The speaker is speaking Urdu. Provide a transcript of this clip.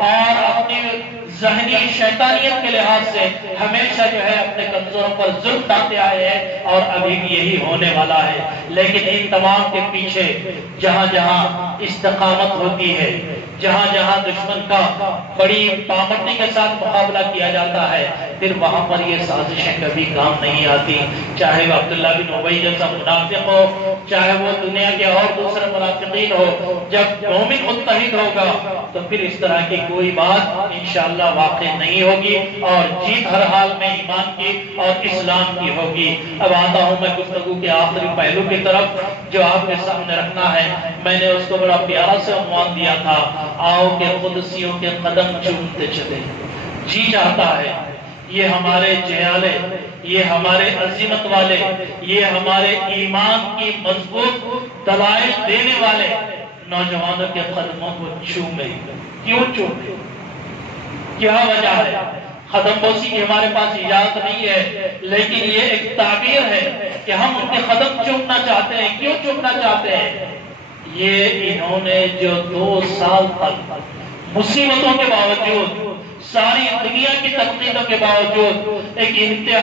اور اپنی ذہنی شیطانیت کے لحاظ سے ہمیشہ جو ہے اپنے کمزوروں پر ظلم ڈالتے آئے ہیں، اور ابھی بھی یہی ہونے والا ہے۔ لیکن ان تمام کے پیچھے جہاں جہاں استقامت ہوتی ہے، جہاں جہاں دشمن کا بڑی پامرنی کے ساتھ مقابلہ کیا جاتا ہے، پھر وہاں پر یہ سازشیں کبھی کام نہیں آتی، چاہے وہ عبداللہ بن ابی جیسا منافق ہو، چاہے وہ دنیا کے اور دوسرے منافقین ہو۔ جب مومن متحد ہوگا تو پھر اس طرح کی کوئی بات انشاءاللہ واقع نہیں ہوگی، اور جیت ہر حال میں ایمان کی اور اسلام کی ہوگی۔ اب آتا ہوں میں گفتگو کے آخری پہلو کی طرف جو آپ کے سامنے رکھنا ہے۔ میں نے اس کو بڑا پیارا سے عنوان دیا تھا، آؤ کہ قدسیوں کے قدم چومتے چلے۔ جی چاہتا ہے یہ ہمارے جیالے، یہ ہمارے عظمت والے، یہ ہمارے ایمان کی مضبوط دلائل دینے والے نوجوانوں کے قدموں کو چومے۔ کیوں چومے؟ کیا وجہ ہے؟ قدم بوسی کی ہمارے پاس اجازت نہیں ہے، لیکن یہ ایک تعبیر ہے کہ ہم ان کے قدم چومنا چاہتے ہیں۔ کیوں چومنا چاہتے ہیں؟ یہ انہوں نے جو 2 سال تک مصیبتوں کے باوجود، ساری دنیا کی تنقیدوں کے باوجود ایک انتہا